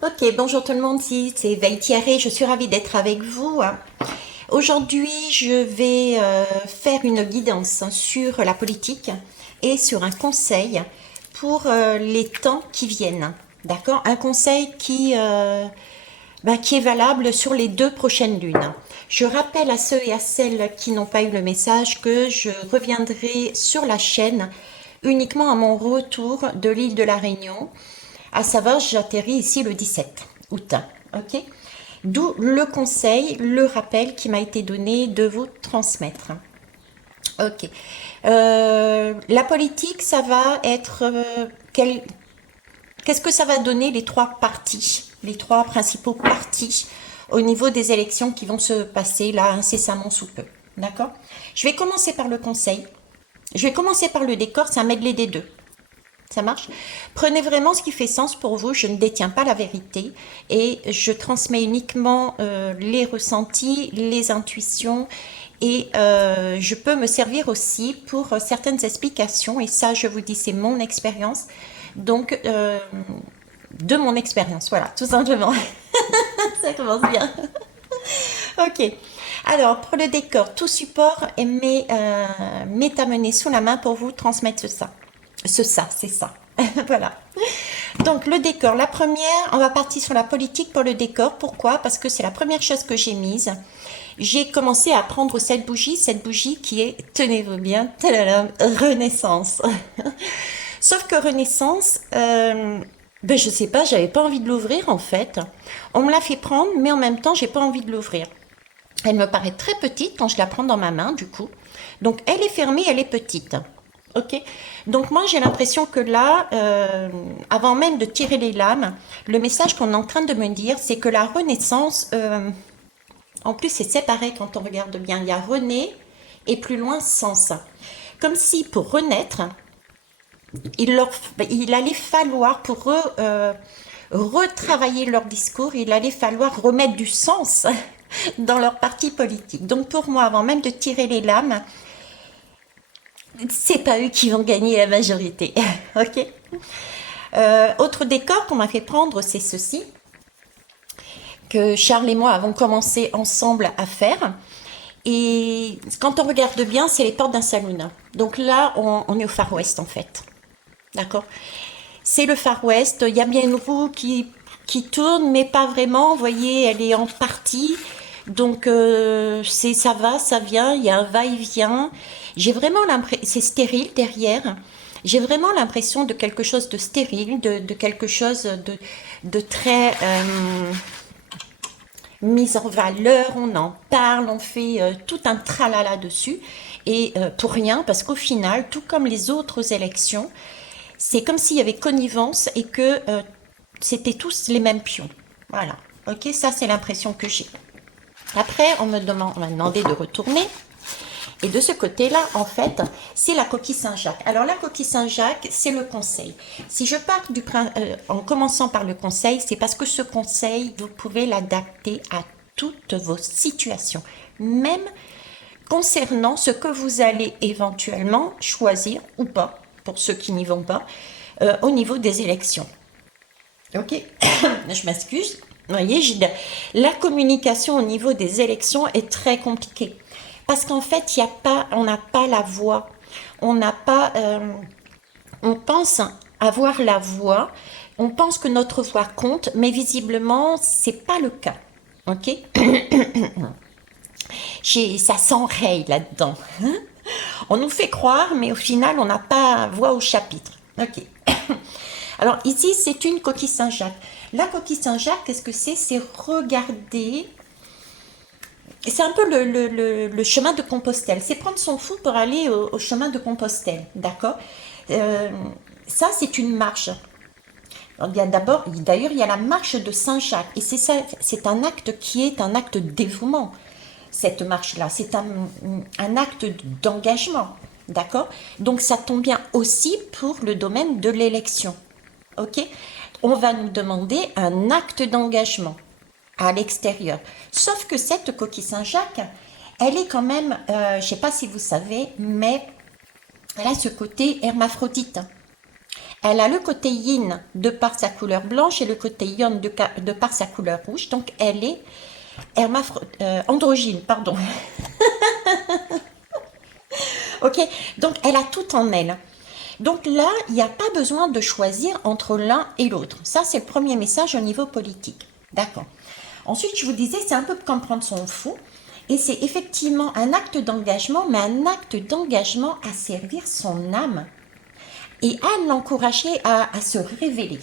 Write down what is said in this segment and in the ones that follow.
Ok, bonjour tout le monde, c'est Veille Thierry, je suis ravie d'être avec vous. Aujourd'hui, je vais faire une guidance sur la politique et sur un conseil pour les temps qui viennent. D'accord? Un conseil qui est valable sur les 2 prochaines lunes. Je rappelle à ceux et à celles qui n'ont pas eu le message que je reviendrai sur la chaîne uniquement à mon retour de l'île de la Réunion. À savoir, j'atterris ici le 17 août. Ok. D'où le conseil, le rappel qui m'a été donné de vous transmettre. Ok. La politique, ça va être qu'est-ce que ça va donner les 3 partis, les 3 principaux partis au niveau des élections qui vont se passer là incessamment sous peu. D'accord. Je vais commencer par le conseil. Je vais commencer par le décor, c'est un medley des deux. Ça marche? Prenez vraiment ce qui fait sens pour vous. Je ne détiens pas la vérité et je transmets uniquement les ressentis, les intuitions et je peux me servir aussi pour certaines explications. Et ça, je vous dis, c'est mon expérience. Donc, de mon expérience, voilà, tout simplement. Ça commence bien. Ok. Alors, pour le décor, tout support m'est amené sous la main pour vous transmettre ça. C'est ça. Voilà. Donc, le décor. La première, on va partir sur la politique pour le décor. Pourquoi? Parce que c'est la première chose que j'ai mise. J'ai commencé à prendre cette bougie qui est, tenez-vous bien, tadadam, Renaissance. Sauf que Renaissance, je sais pas, j'avais pas envie de l'ouvrir en fait. On me l'a fait prendre, mais en même temps, j'ai pas envie de l'ouvrir. Elle me paraît très petite quand je la prends dans ma main, du coup. Donc, elle est fermée, elle est petite. Ok. Donc, moi, j'ai l'impression que là, avant même de tirer les lames, le message qu'on est en train de me dire, c'est que la Renaissance, en plus, c'est séparé quand on regarde bien. Il y a René et plus loin Sens. Comme si pour renaître, il allait falloir pour eux retravailler leur discours, il allait falloir remettre du sens dans leur parti politique. Donc pour moi, avant même de tirer les lames, c'est pas eux qui vont gagner la majorité. Ok. Autre décor qu'on m'a fait prendre, c'est ceci que Charles et moi avons commencé ensemble à faire. Et quand on regarde bien, c'est les portes d'un saloon. Donc là, on est au Far West en fait. D'accord. C'est le Far West. Il y a bien une roue qui tourne, mais pas vraiment. Vous voyez, elle est en partie. Donc, ça va, ça vient. Il y a un va-et-vient. J'ai vraiment l'impression. C'est stérile derrière. J'ai vraiment l'impression de quelque chose de stérile, de quelque chose de très mis en valeur. On en parle, on fait tout un tralala dessus. Et pour rien, parce qu'au final, tout comme les autres élections, c'est comme s'il y avait connivence et que c'était tous les mêmes pions. Voilà. Ok, ça c'est l'impression que j'ai. Après, on m'a demandé de retourner. Et de ce côté-là, en fait, c'est la coquille Saint-Jacques. Alors la coquille Saint-Jacques, c'est le conseil. Si je pars en commençant par le conseil, c'est parce que ce conseil, vous pouvez l'adapter à toutes vos situations, même concernant ce que vous allez éventuellement choisir ou pas, pour ceux qui n'y vont pas, au niveau des élections. Ok. Je m'excuse. Vous voyez, la communication au niveau des élections est très compliquée. Parce qu'en fait, on n'a pas la voix. On n'a pas. On pense avoir la voix. On pense que notre voix compte, mais visiblement, c'est pas le cas. Ok. Ça s'enraye là-dedans. On nous fait croire, mais au final, on n'a pas voix au chapitre. Ok. Alors ici, c'est une coquille Saint-Jacques. La coquille Saint-Jacques, qu'est-ce que c'est? C'est regarder. C'est un peu le chemin de Compostelle. C'est prendre son fou pour aller au chemin de Compostelle. D'accord. Euh, Ça, c'est une marche. D'ailleurs, il y a la marche de Saint-Jacques. Et c'est ça, c'est un acte qui est un acte de dévouement, cette marche-là. C'est un acte d'engagement. D'accord. Donc, ça tombe bien aussi pour le domaine de l'élection. Ok. On va nous demander un acte d'engagement à l'extérieur. Sauf que cette coquille Saint-Jacques, elle est quand même, je ne sais pas si vous savez, mais elle a ce côté hermaphrodite. Elle a le côté yin de par sa couleur blanche et le côté yang de par sa couleur rouge. Donc, elle est androgyne, pardon. Ok, donc elle a tout en elle. Donc là, il n'y a pas besoin de choisir entre l'un et l'autre. Ça, c'est le premier message au niveau politique. D'accord. Ensuite, je vous disais, c'est un peu comme prendre son fou. Et c'est effectivement un acte d'engagement, mais un acte d'engagement à servir son âme et à l'encourager à se révéler.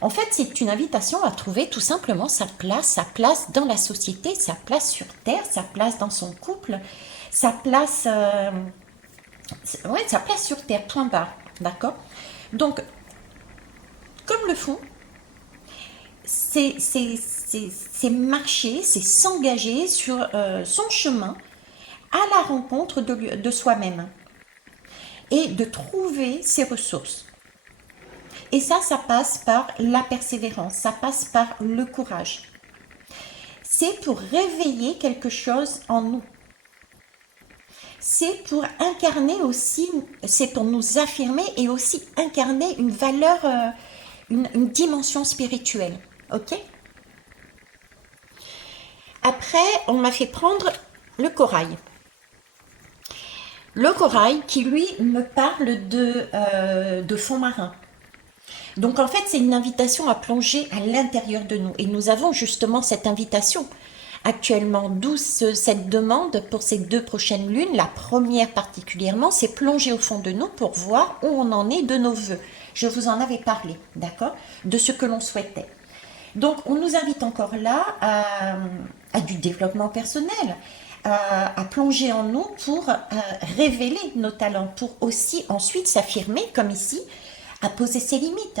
En fait, c'est une invitation à trouver tout simplement sa place dans la société, sa place sur Terre, sa place dans son couple, sa place, sa place sur Terre, point barre, d'accord. Donc, comme le font, c'est marcher, c'est s'engager sur son chemin à la rencontre de soi-même et de trouver ses ressources. Et ça passe par la persévérance, ça passe par le courage. C'est pour réveiller quelque chose en nous. C'est pour incarner aussi, c'est pour nous affirmer et aussi incarner une valeur, une dimension spirituelle. Ok ? Après, on m'a fait prendre le corail. Le corail qui, lui, me parle de fond marin. Donc, en fait, c'est une invitation à plonger à l'intérieur de nous. Et nous avons justement cette invitation actuellement, d'où cette demande pour ces 2 prochaines lunes. La première particulièrement, c'est plonger au fond de nous pour voir où on en est de nos vœux. Je vous en avais parlé, d'accord ? De ce que l'on souhaitait. Donc, on nous invite encore là à du développement personnel, à plonger en nous pour révéler nos talents, pour aussi ensuite s'affirmer, comme ici, à poser ses limites,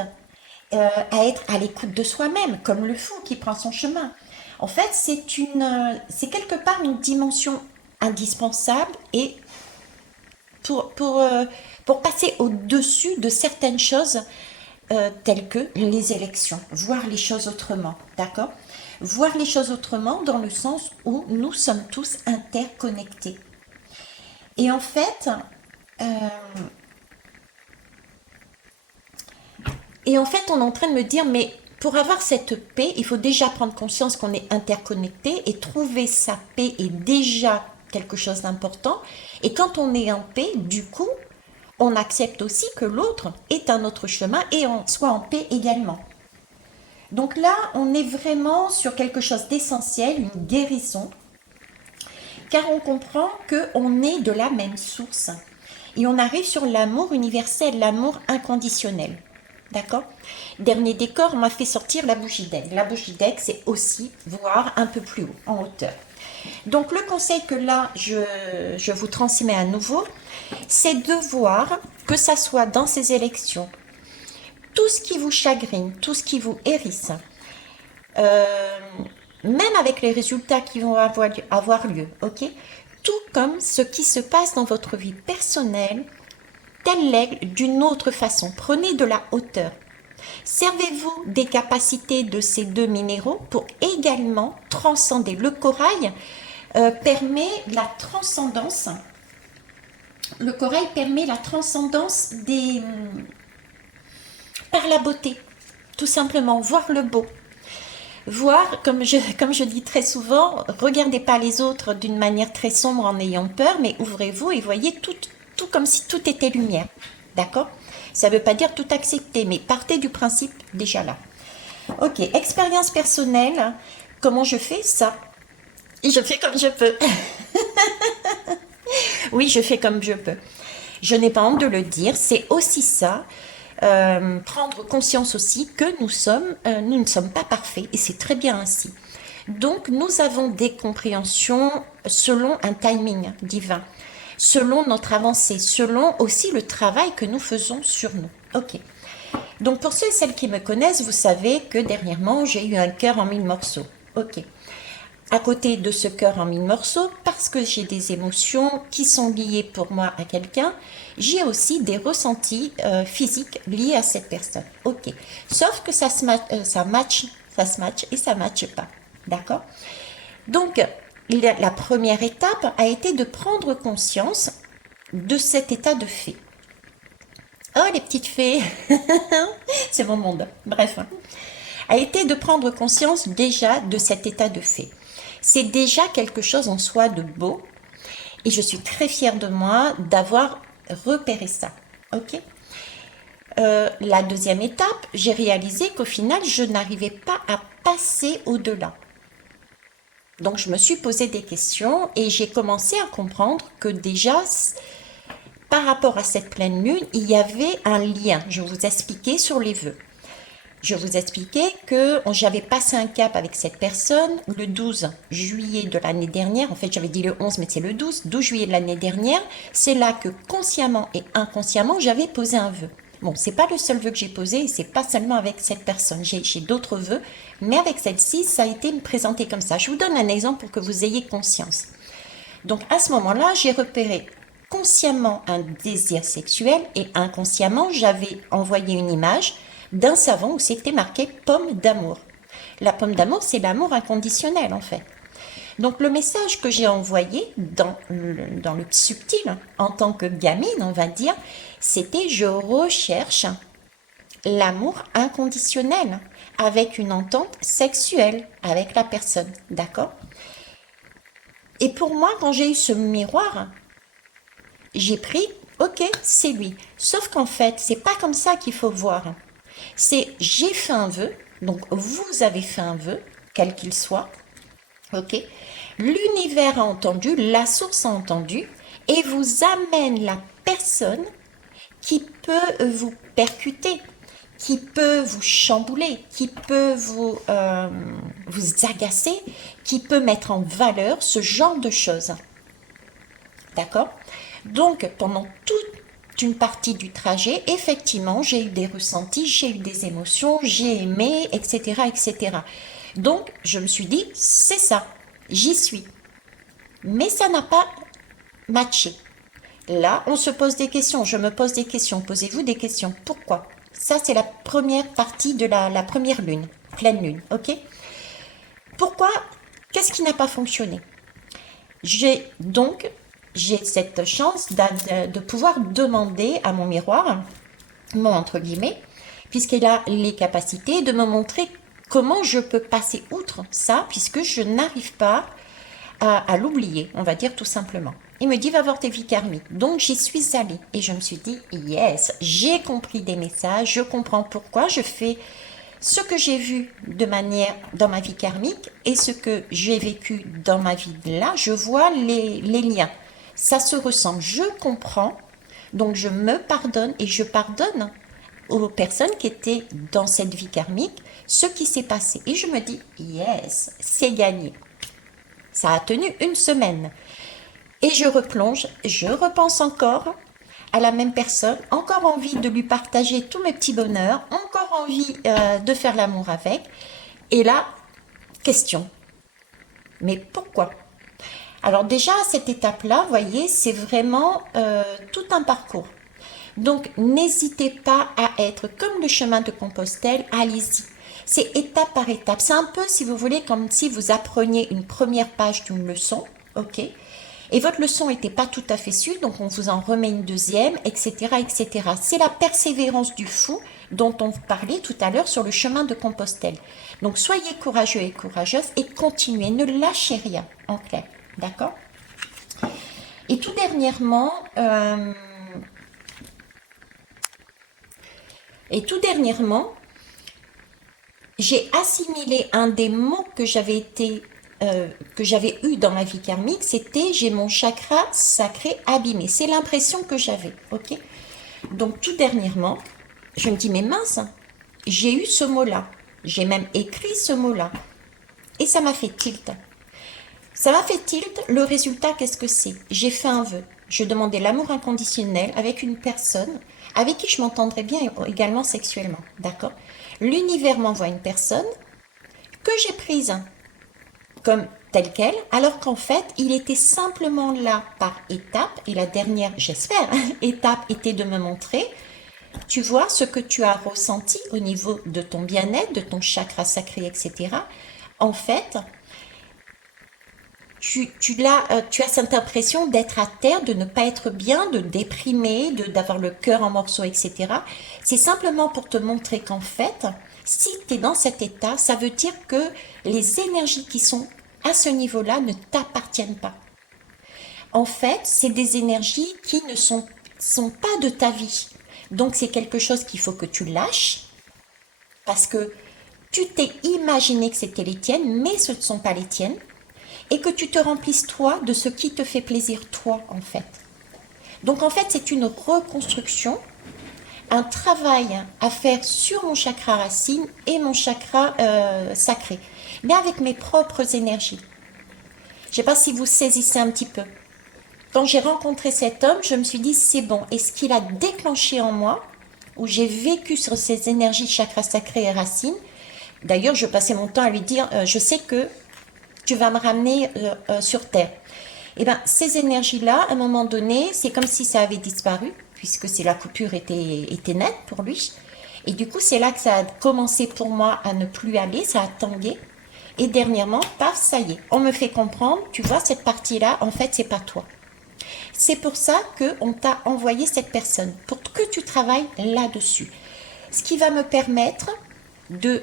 à être à l'écoute de soi-même, comme le fou qui prend son chemin. En fait, c'est quelque part une dimension indispensable et pour passer au-dessus de certaines choses telles que les élections, voir les choses autrement, d'accord ? Voir les choses autrement dans le sens où nous sommes tous interconnectés. Et en fait, on est en train de me dire, mais pour avoir cette paix, il faut déjà prendre conscience qu'on est interconnecté et trouver sa paix est déjà quelque chose d'important. Et quand on est en paix, du coup, on accepte aussi que l'autre est un autre chemin et on soit en paix également. Donc là, on est vraiment sur quelque chose d'essentiel, une guérison, car on comprend qu'on est de la même source. Et on arrive sur l'amour universel, l'amour inconditionnel. D'accord ? Dernier décor, on m'a fait sortir la bougie d'aigle. La bougie d'aigle, c'est aussi voir un peu plus haut, en hauteur. Donc le conseil que là, je vous transmets à nouveau, c'est de voir, que ça soit dans ces élections, tout ce qui vous chagrine, tout ce qui vous hérisse, même avec les résultats qui vont avoir lieu, ok ? Tout comme ce qui se passe dans votre vie personnelle, tel l'aigle d'une autre façon. Prenez de la hauteur. Servez-vous des capacités de ces 2 minéraux pour également transcender. Le corail permet la transcendance. Le corail permet la transcendance par la beauté. Tout simplement, voir le beau. Voir, comme je dis très souvent, regardez pas les autres d'une manière très sombre en ayant peur, mais ouvrez-vous et voyez tout comme si tout était lumière. D'accord ? Ça ne veut pas dire tout accepter, mais partez du principe déjà là. Ok, expérience personnelle, comment je fais ça ? Et je fais comme je peux. Oui, je fais comme je peux. Je n'ai pas honte de le dire, c'est aussi ça. Prendre conscience aussi que nous ne sommes pas parfaits et c'est très bien ainsi. Donc nous avons des compréhensions selon un timing divin, selon notre avancée, selon aussi le travail que nous faisons sur nous. Ok. Donc pour ceux et celles qui me connaissent, vous savez que dernièrement j'ai eu un cœur en 1000 morceaux. Ok. À côté de ce cœur en 1000 morceaux, parce que j'ai des émotions qui sont liées pour moi à quelqu'un, j'ai aussi des ressentis physiques liés à cette personne. Ok. Sauf que ça se match et ça ne matche pas. D'accord ? Donc, la première étape a été de prendre conscience de cet état de fait. Oh, les petites fées, c'est mon monde. Bref, a été de prendre conscience déjà de cet état de fait. C'est déjà quelque chose en soi de beau et je suis très fière de moi d'avoir repéré ça. Ok. La deuxième étape, j'ai réalisé qu'au final, je n'arrivais pas à passer au-delà. Donc, je me suis posé des questions et j'ai commencé à comprendre que déjà, par rapport à cette pleine lune, il y avait un lien. Je vous expliquais sur les vœux. Je vous expliquais que j'avais passé un cap avec cette personne le 12 juillet de l'année dernière. En fait, j'avais dit le 11, mais c'est le 12 juillet de l'année dernière. C'est là que consciemment et inconsciemment, j'avais posé un vœu. Bon, c'est pas le seul vœu que j'ai posé et c'est pas seulement avec cette personne. J'ai d'autres vœux, mais avec celle-ci, ça a été présenté comme ça. Je vous donne un exemple pour que vous ayez conscience. Donc, à ce moment-là, j'ai repéré consciemment un désir sexuel et inconsciemment, j'avais envoyé une image d'un savon où c'était marqué pomme d'amour. La pomme d'amour, c'est l'amour inconditionnel en fait. Donc le message que j'ai envoyé dans le subtil, en tant que gamine, on va dire, c'était je recherche l'amour inconditionnel avec une entente sexuelle avec la personne, d'accord? Et pour moi, quand j'ai eu ce miroir, j'ai pris, ok, c'est lui. Sauf qu'en fait, c'est pas comme ça qu'il faut voir. C'est j'ai fait un vœu, donc vous avez fait un vœu, quel qu'il soit, ok. L'univers a entendu, la source a entendu, et vous amène la personne qui peut vous percuter, qui peut vous chambouler, qui peut vous agacer, qui peut mettre en valeur ce genre de choses. D'accord? Donc, pendant toute une partie du trajet, effectivement, j'ai eu des ressentis, j'ai eu des émotions, j'ai aimé, etc., etc. Donc, je me suis dit, c'est ça, j'y suis. Mais ça n'a pas matché. Là, on se pose des questions, je me pose des questions, posez-vous des questions. Pourquoi? Ça, c'est la première partie de la première lune, pleine lune, ok? Pourquoi? Qu'est-ce qui n'a pas fonctionné? J'ai cette chance de pouvoir demander à mon miroir, mon entre guillemets, puisqu'il a les capacités de me montrer comment je peux passer outre ça, puisque je n'arrive pas à l'oublier, on va dire tout simplement. Il me dit, va voir tes vies karmiques. Donc j'y suis allée et je me suis dit, yes, j'ai compris des messages, je comprends pourquoi je fais ce que j'ai vu de manière dans ma vie karmique et ce que j'ai vécu dans ma vie là, je vois les liens. Ça se ressent, je comprends, donc je me pardonne et je pardonne aux personnes qui étaient dans cette vie karmique ce qui s'est passé. Et je me dis, yes, c'est gagné. Ça a tenu une semaine. Et je replonge, je repense encore à la même personne, encore envie de lui partager tous mes petits bonheurs, encore envie de faire l'amour avec. Et là, question, mais pourquoi? Alors déjà, à cette étape-là, vous voyez, c'est vraiment tout un parcours. Donc, n'hésitez pas à être comme le chemin de Compostelle, allez-y. C'est étape par étape. C'est un peu, si vous voulez, comme si vous appreniez une première page d'une leçon, ok? Et votre leçon n'était pas tout à fait sûre, donc on vous en remet une deuxième, etc., etc. C'est la persévérance du fou dont on parlait tout à l'heure sur le chemin de Compostelle. Donc soyez courageux et courageuses et continuez, ne lâchez rien, en clair, d'accord? Et tout dernièrement, j'ai assimilé un des mots que j'avais eu dans ma vie karmique, c'était j'ai mon chakra sacré abîmé. C'est l'impression que j'avais, ok? Donc tout dernièrement, je me dis mais mince, j'ai eu ce mot-là, j'ai même écrit ce mot-là, et ça m'a fait tilt. Ça m'a fait tilt. Le résultat, qu'est-ce que c'est? J'ai fait un vœu. Je demandais l'amour inconditionnel avec une personne avec qui je m'entendrais bien également sexuellement, d'accord? L'univers m'envoie une personne que j'ai prise comme tel quel, alors qu'en fait, il était simplement là par étape, et la dernière, j'espère, étape était de me montrer, tu vois, ce que tu as ressenti au niveau de ton bien-être, de ton chakra sacré, etc. En fait, tu as cette impression d'être à terre, de ne pas être bien, de déprimer, d'avoir le cœur en morceaux, etc. C'est simplement pour te montrer qu'en fait, si tu es dans cet état, ça veut dire que les énergies qui sont à ce niveau-là ne t'appartiennent pas. En fait, c'est des énergies qui ne sont pas de ta vie. Donc c'est quelque chose qu'il faut que tu lâches parce que tu t'es imaginé que c'était les tiennes, mais ce ne sont pas les tiennes. Et que tu te remplisses toi de ce qui te fait plaisir toi en fait. Donc en fait c'est une reconstruction, un travail à faire sur mon chakra racine et mon chakra sacré, mais avec mes propres énergies. Je ne sais pas si vous saisissez un petit peu. Quand j'ai rencontré cet homme, je me suis dit c'est bon. Et ce qu'il a déclenché en moi, où j'ai vécu sur ces énergies chakra sacré et racine, d'ailleurs je passais mon temps à lui dire je sais que tu vas me ramener sur Terre. Et bien, ces énergies-là, à un moment donné, c'est comme si ça avait disparu, puisque la coupure était nette pour lui. Et du coup, c'est là que ça a commencé pour moi à ne plus aller, ça a tangué. Et dernièrement, paf, ça y est, on me fait comprendre, tu vois, cette partie-là, en fait, c'est pas toi. C'est pour ça qu'on t'a envoyé cette personne, pour que tu travailles là-dessus. Ce qui va me permettre de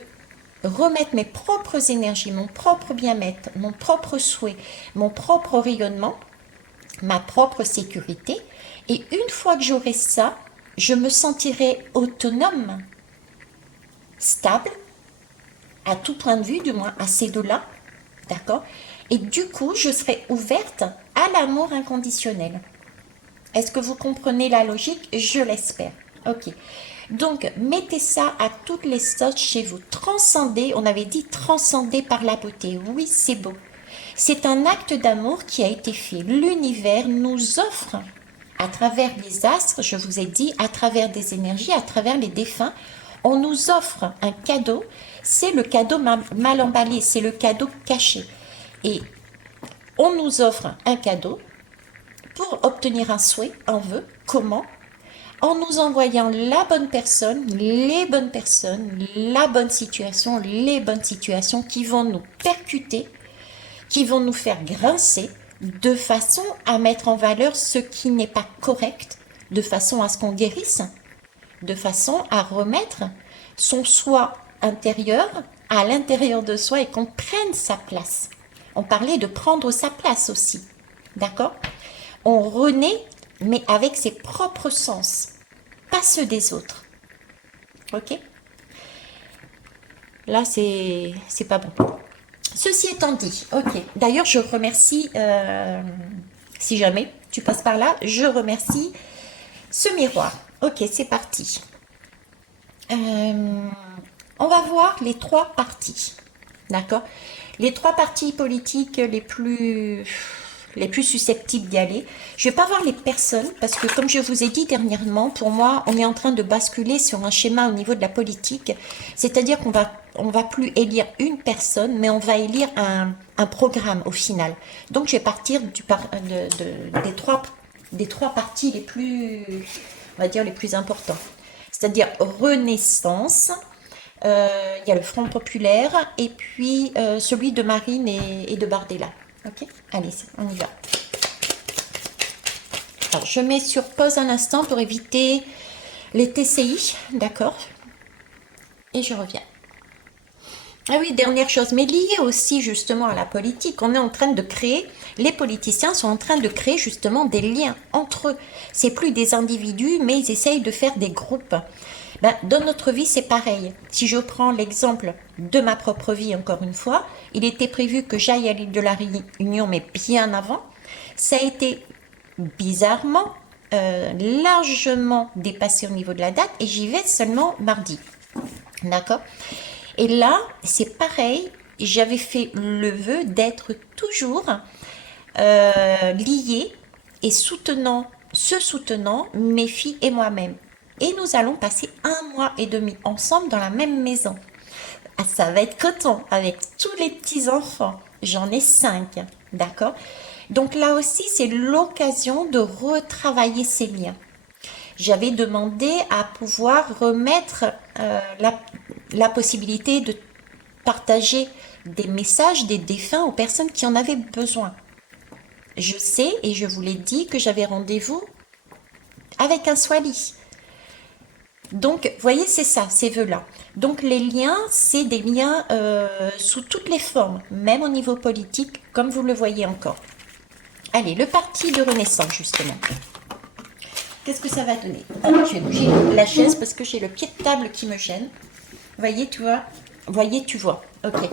remettre mes propres énergies, mon propre bien-être, mon propre souhait, mon propre rayonnement, ma propre sécurité. Et une fois que j'aurai ça, je me sentirai autonome, stable, à tout point de vue, du moins à ces deux-là, d'accord? Et du coup, je serai ouverte à l'amour inconditionnel. Est-ce que vous comprenez la logique? Je l'espère. Ok. Donc, mettez ça à toutes les sauces chez vous. Transcender, on avait dit transcender par la beauté. Oui, c'est beau. C'est un acte d'amour qui a été fait. L'univers nous offre, à travers les astres, je vous ai dit, à travers des énergies, à travers les défunts, on nous offre un cadeau. C'est le cadeau mal emballé, c'est le cadeau caché. Et on nous offre un cadeau pour obtenir un souhait, un vœu. Comment? En nous envoyant la bonne personne, les bonnes personnes, la bonne situation, les bonnes situations qui vont nous percuter, qui vont nous faire grincer, de façon à mettre en valeur ce qui n'est pas correct, de façon à ce qu'on guérisse, de façon à remettre son soi intérieur à l'intérieur de soi et qu'on prenne sa place. On parlait de prendre sa place aussi, d'accord? On renaît, mais avec ses propres sens, pas ceux des autres. Ok? Là, c'est pas bon. Ceci étant dit, ok. D'ailleurs, je remercie, si jamais tu passes par là, je remercie ce miroir. Ok, c'est parti. On va voir les trois parties. D'accord? Les trois partis politiques les plus susceptibles d'y aller. Je ne vais pas voir les personnes parce que comme je vous ai dit dernièrement, pour moi, on est en train de basculer sur un schéma au niveau de la politique. C'est-à-dire qu'on va plus élire une personne, mais on va élire un programme au final. Donc, je vais partir des trois partis les plus, on va dire, les plus importants. C'est-à-dire Renaissance, il y a le Front Populaire et puis celui de Marine et de Bardella. Ok, allez, on y va. Alors, je mets sur pause un instant pour éviter les TCI, d'accord? Et je reviens. Ah oui, dernière chose, mais liée aussi justement à la politique, on est en train de créer, les politiciens sont en train de créer justement des liens entre eux. C'est plus des individus, mais ils essayent de faire des groupes. Ben, dans notre vie, c'est pareil. Si je prends l'exemple de ma propre vie, encore une fois, il était prévu que j'aille à l'île de la Réunion, mais bien avant. Ça a été bizarrement, largement dépassé au niveau de la date et j'y vais seulement mardi. D'accord? Et là, c'est pareil, j'avais fait le vœu d'être toujours liée et soutenant mes filles et moi-même. Et nous allons passer 1 mois et demi ensemble dans la même maison. Ah, ça va être coton avec tous les petits-enfants. J'en ai 5, d'accord? Donc là aussi, c'est l'occasion de retravailler ces liens. J'avais demandé à pouvoir remettre la possibilité de partager des messages des défunts aux personnes qui en avaient besoin. Je sais et je vous l'ai dit que j'avais rendez-vous avec un Swali. Donc, vous voyez, c'est ça, ces vœux-là. Donc, les liens, c'est des liens sous toutes les formes, même au niveau politique, comme vous le voyez encore. Allez, le parti de Renaissance, justement. Qu'est-ce que ça va donner? Alors, je vais bouger la chaise parce que j'ai le pied de table qui me gêne. Vous voyez, tu vois? Vous voyez, tu vois. Ok.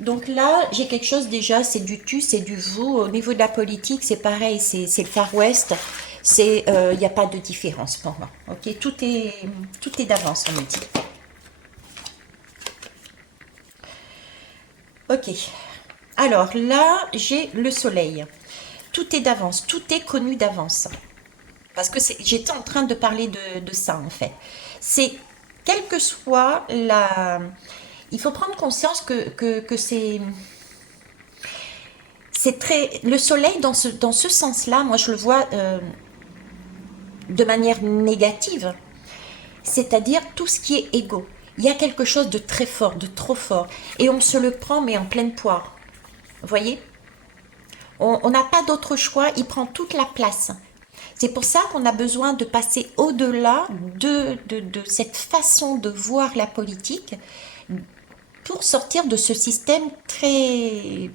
Donc là, j'ai quelque chose déjà, c'est du tu, c'est du vous. Au niveau de la politique, c'est pareil, c'est le Far West. Il n'y a pas de différence pour moi. Ok, tout est d'avance, on me dit. Ok. Alors là, j'ai le soleil. Tout est d'avance, tout est connu d'avance. Parce que j'étais en train de parler de ça, en fait. C'est, quelle que soit la... Il faut prendre conscience que c'est très... Le soleil, dans ce sens-là, moi, je le vois de manière négative. C'est-à-dire tout ce qui est égo. Il y a quelque chose de très fort, de trop fort. Et on se le prend, mais en pleine poire. Vous voyez? On n'a pas d'autre choix, il prend toute la place. C'est pour ça qu'on a besoin de passer au-delà de cette façon de voir la politique pour sortir de ce système très...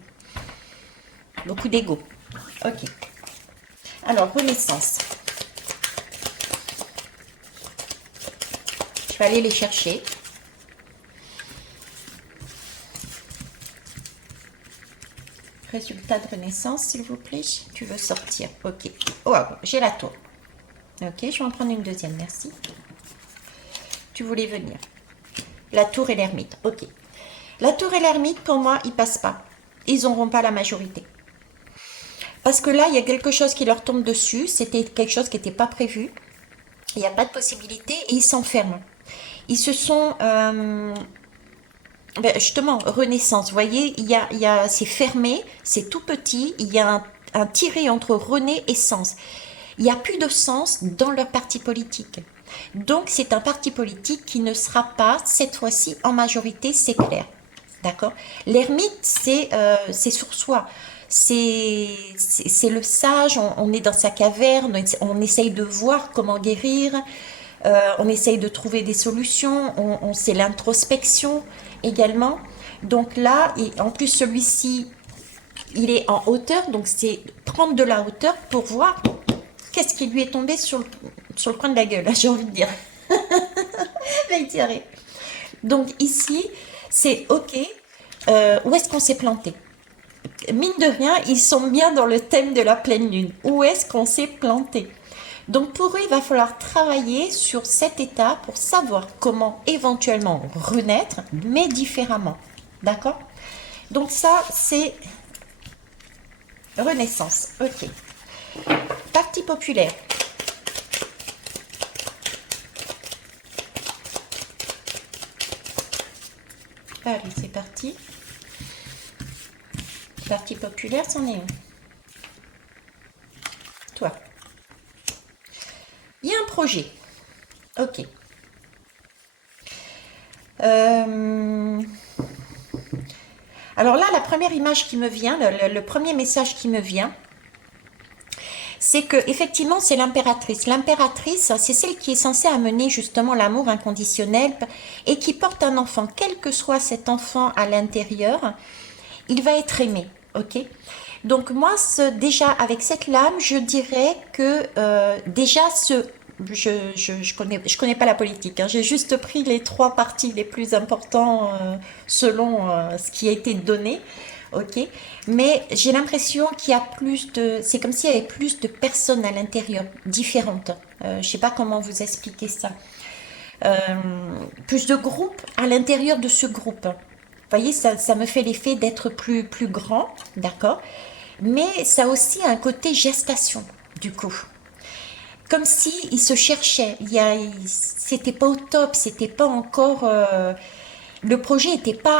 beaucoup d'ego. Ok. Alors, Renaissance. Je vais aller les chercher. Résultat de Renaissance, s'il vous plaît. Tu veux sortir? Ok. Oh, j'ai la tour. Ok, je vais en prendre une deuxième, merci. Tu voulais venir. La tour et l'ermite. Ok. La tour et l'ermite, pour moi, ils passent pas. Ils n'auront pas la majorité. Parce que là, il y a quelque chose qui leur tombe dessus. C'était quelque chose qui n'était pas prévu. Il n'y a pas de possibilité et ils s'enferment. Ils se sont... justement, Renaissance, vous voyez, c'est fermé, c'est tout petit, il y a un tiré entre René et Sens. Il n'y a plus de sens dans leur parti politique. Donc, c'est un parti politique qui ne sera pas, cette fois-ci, en majorité, c'est clair. D'accord? L'ermite, c'est sur soi. C'est le sage, on est dans sa caverne, on essaye de voir comment guérir, on essaye de trouver des solutions, c'est l'introspection également. Donc là, en plus celui-ci, il est en hauteur, donc c'est prendre de la hauteur pour voir qu'est-ce qui lui est tombé sur le coin de la gueule, j'ai envie de dire. Donc ici, c'est ok, où est-ce qu'on s'est planté? Mine de rien, ils sont bien dans le thème de la pleine lune. Où est-ce qu'on s'est planté? Donc pour eux, il va falloir travailler sur cet état pour savoir comment éventuellement renaître, mais différemment. D'accord? Donc ça, c'est Renaissance. Ok. Parti populaire. Allez, c'est parti. Parti populaire, c'en est où? Toi. Il y a un projet. Ok. Alors là, la première image qui me vient, le premier message qui me vient, c'est que effectivement c'est l'impératrice. L'impératrice, c'est celle qui est censée amener justement l'amour inconditionnel et qui porte un enfant. Quel que soit cet enfant à l'intérieur, il va être aimé. Ok. Donc moi, déjà avec cette lame, je dirais que déjà je connais pas la politique, hein. J'ai juste pris les trois partis les plus importants selon ce qui a été donné, ok. Mais j'ai l'impression qu'il y a plus de, c'est comme s'il y avait plus de personnes à l'intérieur, différentes. Je sais pas comment vous expliquer ça. Euh, Plus de groupes à l'intérieur de ce groupe. Vous voyez, ça me fait l'effet d'être plus grand, d'accord. Mais ça a aussi un côté gestation, du coup. Comme si il se cherchait. C'était pas au top, c'était pas encore. Le projet n'était pas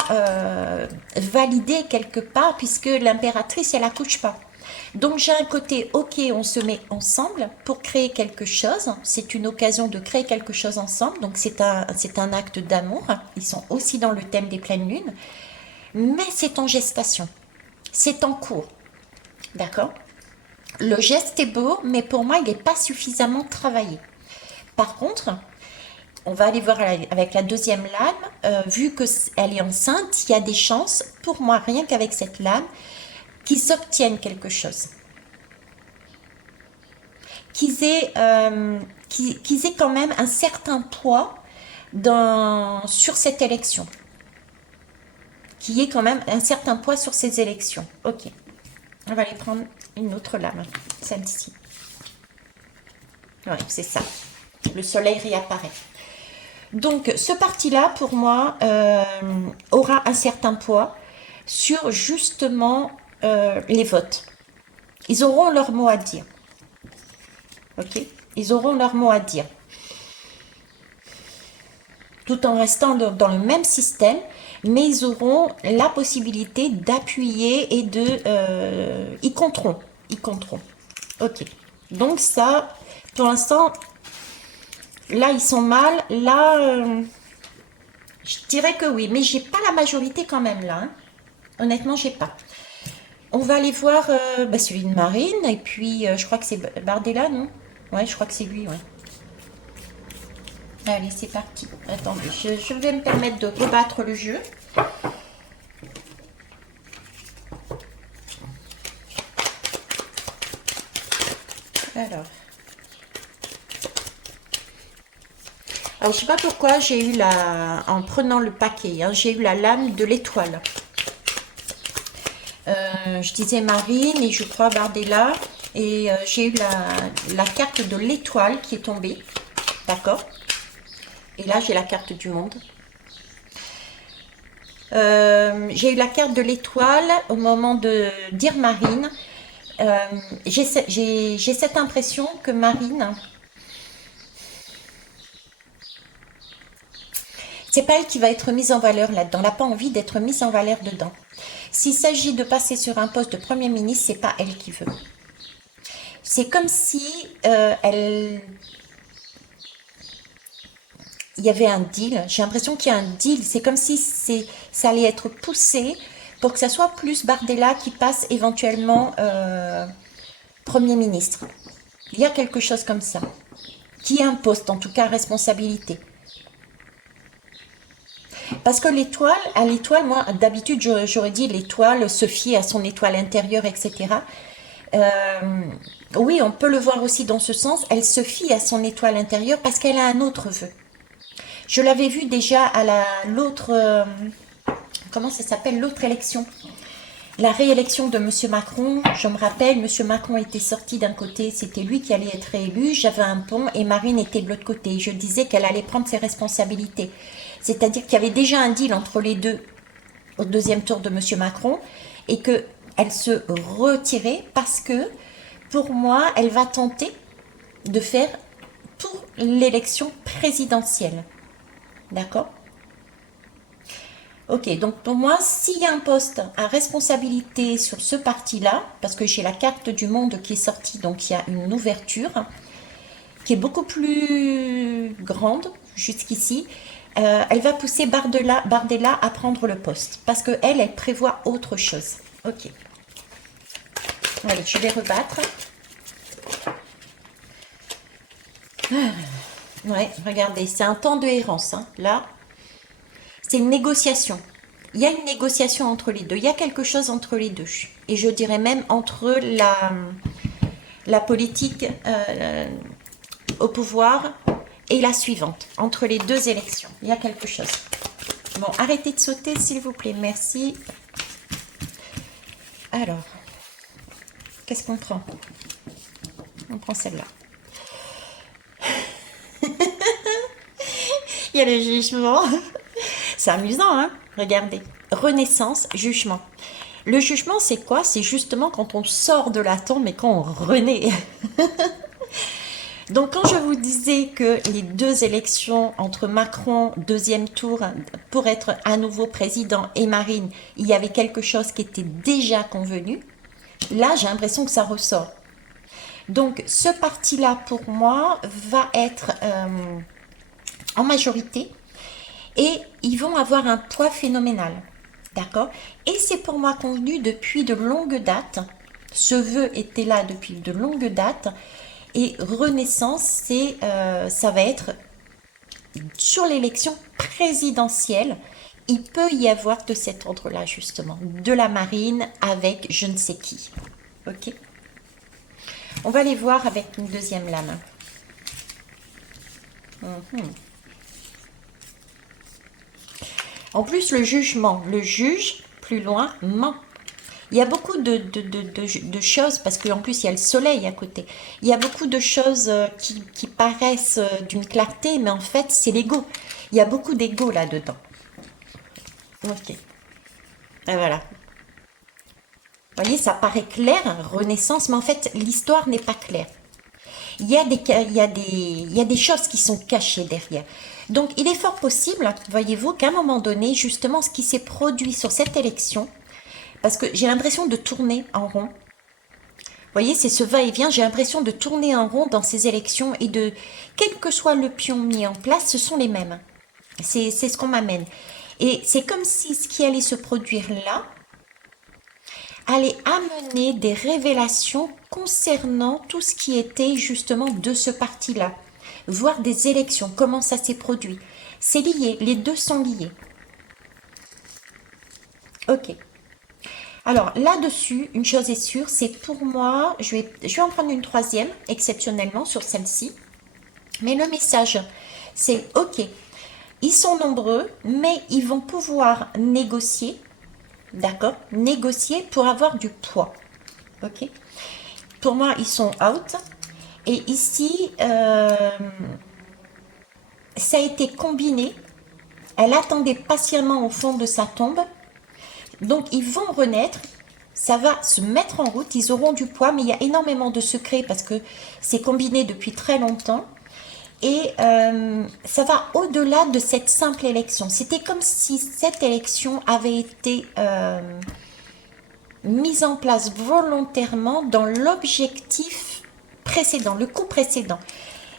validé quelque part puisque l'impératrice elle accouche pas. Donc j'ai un côté ok, on se met ensemble pour créer quelque chose. C'est une occasion de créer quelque chose ensemble. Donc c'est un acte d'amour. Ils sont aussi dans le thème des pleines lunes, mais c'est en gestation. C'est en cours. D'accord? Le geste est beau, mais pour moi, il n'est pas suffisamment travaillé. Par contre, on va aller voir avec la deuxième lame. Vu qu'elle est enceinte, il y a des chances, pour moi, rien qu'avec cette lame, qu'ils obtiennent quelque chose. Qu'ils aient quand même un certain poids sur cette élection. Qu'il y ait quand même un certain poids sur ces élections. Ok. On va aller prendre une autre lame. Celle-ci. Ouais, c'est ça. Le soleil réapparaît. Donc, ce parti-là, pour moi, aura un certain poids sur justement les votes. Ils auront leur mot à dire. Ok? Ils auront leur mot à dire. Tout en restant dans le même système, mais ils auront la possibilité d'appuyer et de... ils compteront. Ils compteront. Ok. Donc ça, pour l'instant, là, ils sont mal. Là, je dirais que oui, mais j'ai pas la majorité quand même là. Hein. Honnêtement, j'ai pas. On va aller voir celui de Marine, et puis je crois que c'est Bardella, non? Ouais, je crois que c'est lui, ouais. Allez, c'est parti. Attendez, je vais me permettre de rebattre le jeu. Alors, je sais pas pourquoi j'ai eu en prenant le paquet, hein, j'ai eu la lame de l'étoile. Je disais Marine et je crois Bardella. Et j'ai eu la carte de l'étoile qui est tombée. D'accord? Et là, j'ai la carte du monde. J'ai eu la carte de l'étoile au moment de dire Marine. J'ai cette impression que Marine, c'est pas elle qui va être mise en valeur là-dedans. Elle n'a pas envie d'être mise en valeur dedans. S'il s'agit de passer sur un poste de Premier ministre, c'est pas elle qui veut. C'est comme si il y avait un deal. J'ai l'impression qu'il y a un deal. C'est comme si ça allait être poussé pour que ça soit plus Bardella qui passe éventuellement Premier ministre. Il y a quelque chose comme ça. Qui a un poste, en tout cas responsabilité. Parce que à l'étoile, moi, d'habitude, j'aurais dit l'étoile se fie à son étoile intérieure, etc. Oui, on peut le voir aussi dans ce sens. Elle se fie à son étoile intérieure parce qu'elle a un autre vœu. Je l'avais vu déjà à l'autre... comment ça s'appelle? L'autre élection. La réélection de M. Macron. Je me rappelle, M. Macron était sorti d'un côté, c'était lui qui allait être réélu. J'avais un pont et Marine était de l'autre côté. Je disais qu'elle allait prendre ses responsabilités. C'est-à-dire qu'il y avait déjà un deal entre les deux au deuxième tour de M. Macron et qu'elle se retirait parce que, pour moi, elle va tenter de faire pour l'élection présidentielle. D'accord? Ok, donc pour moi, s'il y a un poste à responsabilité sur ce parti-là, parce que j'ai la carte du monde qui est sortie, donc il y a une ouverture qui est beaucoup plus grande jusqu'ici, elle va pousser Bardella à prendre le poste, parce qu'elle, elle prévoit autre chose. Ok. Allez, je vais rebattre. Ouais, regardez, c'est un temps de errance. Hein. Là, c'est une négociation. Il y a une négociation entre les deux. Il y a quelque chose entre les deux. Et je dirais même entre la politique au pouvoir et la suivante. Entre les deux élections. Il y a quelque chose. Bon, arrêtez de sauter, s'il vous plaît. Merci. Alors, qu'est-ce qu'on prend? On prend celle-là. Il y a le jugement. C'est amusant, hein? Regardez. Renaissance, jugement. Le jugement, c'est quoi? C'est justement quand on sort de la tombe et quand on renaît. Donc, quand je vous disais que les deux élections entre Macron, deuxième tour, pour être à nouveau président, et Marine, il y avait quelque chose qui était déjà convenu, là, j'ai l'impression que ça ressort. Donc, ce parti-là, pour moi, va être en majorité et ils vont avoir un poids phénoménal. D'accord? Et c'est pour moi convenu depuis de longues dates Ce vœu était là depuis de longues dates. Et renaissance, ça va être sur l'élection présidentielle. Il peut y avoir de cet ordre-là, justement. De la marine avec je ne sais qui. Ok. On va les voir avec une deuxième lame. En plus, le jugement. Le juge, plus loin, ment. Il y a beaucoup de choses, parce qu'en plus, il y a le soleil à côté. Il y a beaucoup de choses qui paraissent d'une clarté, mais en fait, c'est l'ego. Il y a beaucoup d'ego là-dedans. Ok. Et voilà. Vous voyez, ça paraît clair, Renaissance, mais en fait, l'histoire n'est pas claire. Il y a des choses qui sont cachées derrière. Donc, il est fort possible, voyez-vous, qu'à un moment donné, justement, ce qui s'est produit sur cette élection, parce que j'ai l'impression de tourner en rond. Vous voyez, c'est ce va-et-vient, j'ai l'impression de tourner en rond dans ces élections et de, quel que soit le pion mis en place, ce sont les mêmes. C'est ce qu'on m'amène. Et c'est comme si ce qui allait se produire là allait amener des révélations concernant tout ce qui était justement de ce parti-là. Voir des élections, comment ça s'est produit. C'est lié, les deux sont liés. Ok. Alors là-dessus, une chose est sûre, c'est pour moi, je vais en prendre une troisième, exceptionnellement, sur celle-ci. Mais le message, c'est ok, ils sont nombreux, mais ils vont pouvoir négocier, d'accord? Négocier pour avoir du poids, ok? Pour moi, ils sont out. Et ici, ça a été combiné. Elle attendait patiemment au fond de sa tombe. Donc, ils vont renaître. Ça va se mettre en route. Ils auront du poids, mais il y a énormément de secrets parce que c'est combiné depuis très longtemps. Et ça va au-delà de cette simple élection. C'était comme si cette élection avait été mise en place volontairement dans l'objectif précédent, le coup précédent.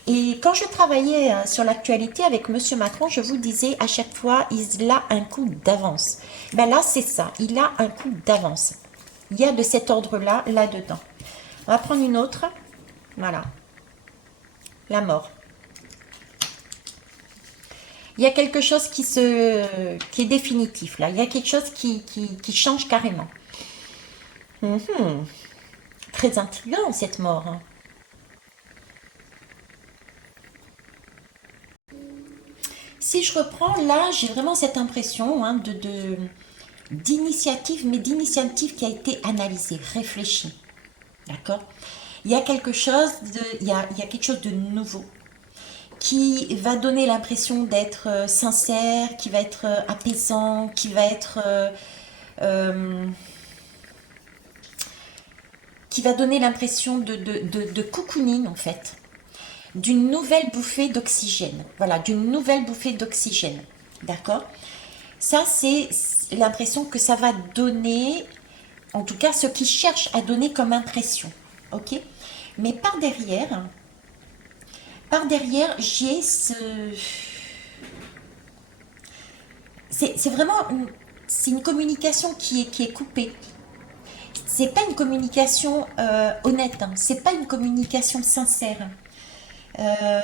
Et quand je travaillais sur l'actualité avec Monsieur Macron, je vous disais à chaque fois, il a un coup d'avance. Ben là, c'est ça, il a un coup d'avance. Il y a de cet ordre-là, là-dedans. On va prendre une autre. Voilà. La mort. Il y a quelque chose qui est définitif, là. Il y a quelque chose qui change carrément. Très intriguant, cette mort. Hein. Si je reprends, là, j'ai vraiment cette impression hein, d'initiative, mais d'initiative qui a été analysée, réfléchie. D'accord. Il y a quelque chose il y a quelque chose de nouveau qui va donner l'impression d'être sincère, qui va être apaisant, qui va être qui va donner l'impression de cocooning en fait, d'une nouvelle bouffée d'oxygène. Voilà, d'une nouvelle bouffée d'oxygène. D'accord. Ça, c'est l'impression que ça va donner, en tout cas, ce qui cherche à donner comme impression. Ok. Mais par derrière, j'ai ce... C'est vraiment... C'est une communication qui est coupée. C'est pas une communication honnête. Hein. C'est pas une communication sincère.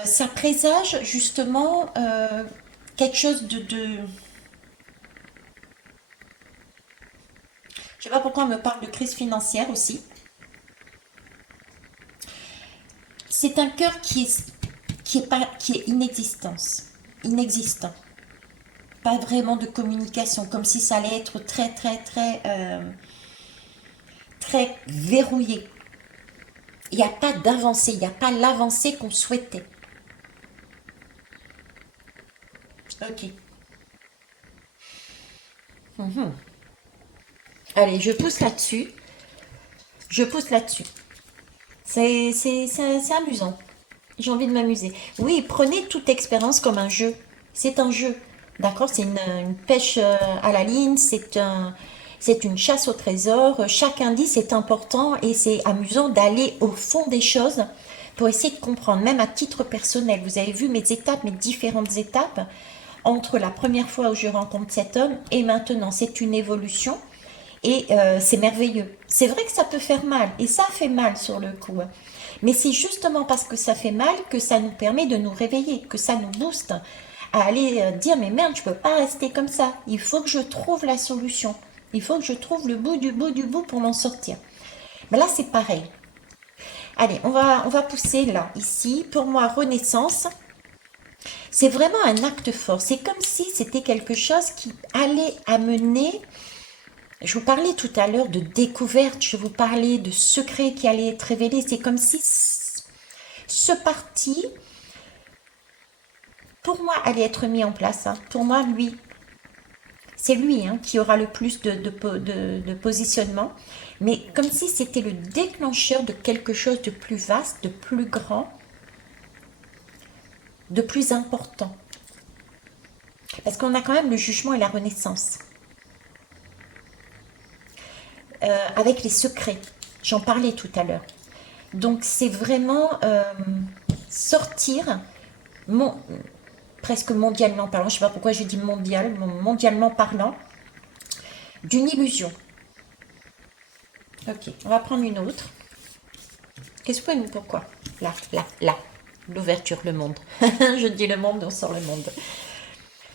Ça présage justement quelque chose de... Je sais pas pourquoi on me parle de crise financière aussi. C'est un cœur qui est inexistant. Pas vraiment de communication, comme si ça allait être très verrouillé. Il n'y a pas d'avancée, il n'y a pas l'avancée qu'on souhaitait. Ok. Allez, je pousse là-dessus. Je pousse là-dessus. C'est amusant. J'ai envie de m'amuser. Oui, prenez toute expérience comme un jeu. C'est un jeu. D'accord. C'est une pêche à la ligne. C'est une chasse au trésor. Chaque indice est important et c'est amusant d'aller au fond des choses pour essayer de comprendre, même à titre personnel. Vous avez vu mes étapes, mes différentes étapes entre la première fois où je rencontre cet homme et maintenant. C'est une évolution. Et c'est merveilleux. C'est vrai que ça peut faire mal, et ça fait mal sur le coup. Mais c'est justement parce que ça fait mal que ça nous permet de nous réveiller, que ça nous booste à aller dire, mais merde, je peux pas rester comme ça. Il faut que je trouve la solution. Il faut que je trouve le bout du bout du bout pour m'en sortir. Mais là, c'est pareil. Allez, on va pousser là, ici. Pour moi, renaissance, c'est vraiment un acte fort. C'est comme si c'était quelque chose qui allait amener. Je vous parlais tout à l'heure de découverte, je vous parlais de secrets qui allaient être révélés. C'est comme si ce parti, pour moi, allait être mis en place. Pour moi, c'est lui qui aura le plus de positionnement. Mais comme si c'était le déclencheur de quelque chose de plus vaste, de plus grand, de plus important. Parce qu'on a quand même le jugement et la renaissance. Avec les secrets. J'en parlais tout à l'heure. Donc c'est vraiment sortir, presque mondialement parlant, je ne sais pas pourquoi je dis mondialement parlant, d'une illusion. Ok, on va prendre une autre. Qu'est-ce que vous pouvez nous pourquoi? Là. L'ouverture, le monde. Je dis le monde, on sort le monde.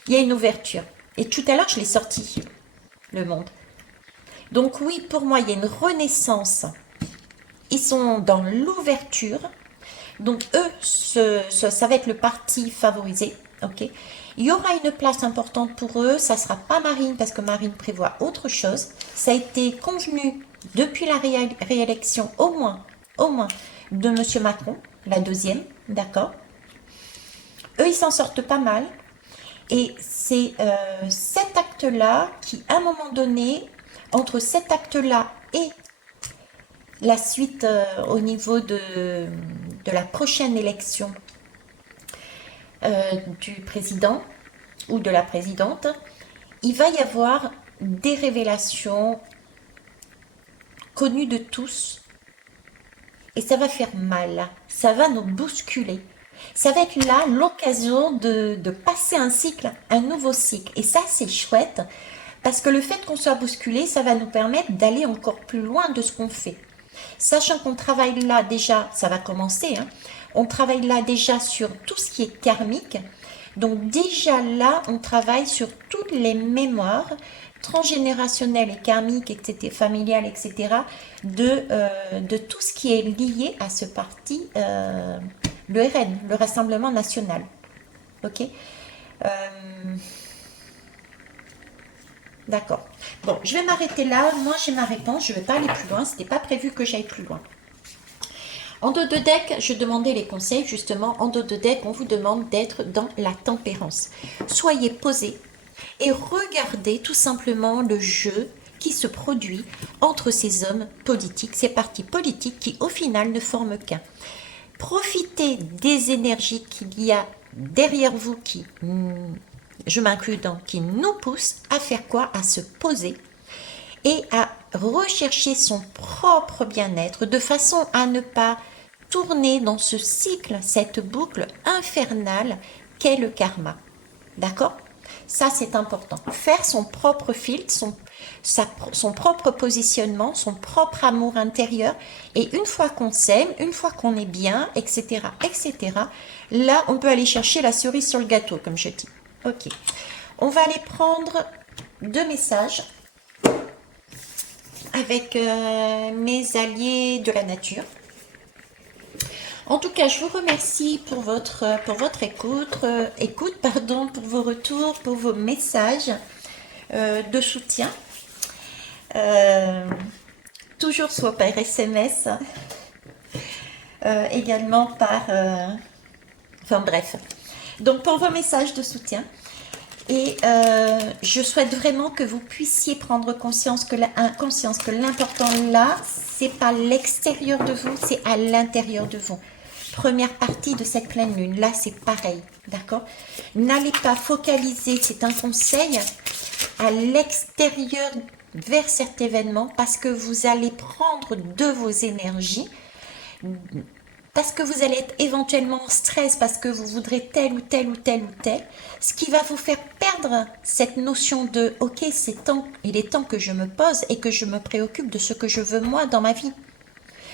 Il y a une ouverture. Et tout à l'heure, je l'ai sorti, le monde. Donc oui, pour moi, il y a une renaissance. Ils sont dans l'ouverture. Donc eux, ça va être le parti favorisé. Ok. Il y aura une place importante pour eux. Ça ne sera pas Marine parce que Marine prévoit autre chose. Ça a été convenu depuis la réélection au moins, de M. Macron, la deuxième. D'accord. Eux, ils s'en sortent pas mal. Et c'est cet acte-là qui, à un moment donné, entre cet acte-là et la suite au niveau de la prochaine élection du président ou de la présidente, il va y avoir des révélations connues de tous et ça va faire mal, ça va nous bousculer. Ça va être là l'occasion de passer un cycle, un nouveau cycle. Et ça, c'est chouette parce que le fait qu'on soit bousculé, ça va nous permettre d'aller encore plus loin de ce qu'on fait. Sachant qu'on travaille là déjà, ça va commencer, on travaille là déjà sur tout ce qui est karmique. Donc déjà là, on travaille sur toutes les mémoires transgénérationnelles et karmiques, etc., familiales, etc., de tout ce qui est lié à ce parti, le RN, le Rassemblement National. Ok. D'accord. Bon, je vais m'arrêter là. Moi, j'ai ma réponse. Je ne vais pas aller plus loin. Ce n'était pas prévu que j'aille plus loin. En dos de deck, je demandais les conseils. Justement, en dos de deck, on vous demande d'être dans la tempérance. Soyez posé et regardez tout simplement le jeu qui se produit entre ces hommes politiques, ces partis politiques qui, au final, ne forment qu'un. Profitez des énergies qu'il y a derrière vous qui... je m'inclus dans, qui nous pousse à faire quoi? À se poser et à rechercher son propre bien-être de façon à ne pas tourner dans ce cycle, cette boucle infernale qu'est le karma. D'accord? Ça, c'est important. Faire son propre filtre, son propre positionnement, son propre amour intérieur. Et une fois qu'on s'aime, une fois qu'on est bien, etc., là, on peut aller chercher la cerise sur le gâteau, comme je dis. Ok. On va aller prendre 2 messages avec mes alliés de la nature. En tout cas, je vous remercie pour votre écoute, pour vos retours, pour vos messages de soutien. Toujours soit par SMS, également par... enfin bref. Donc pour vos messages de soutien. Et je souhaite vraiment que vous puissiez prendre conscience que l'important là, c'est pas l'extérieur de vous, c'est à l'intérieur de vous. Première partie de cette pleine lune, là c'est pareil, d'accord? N'allez pas focaliser, c'est un conseil, à l'extérieur vers cet événement parce que vous allez prendre de vos énergies parce que vous allez être éventuellement en stress, parce que vous voudrez tel ou tel ou tel ou tel, ce qui va vous faire perdre cette notion de ok, c'est temps, il est temps que je me pose et que je me préoccupe de ce que je veux moi dans ma vie.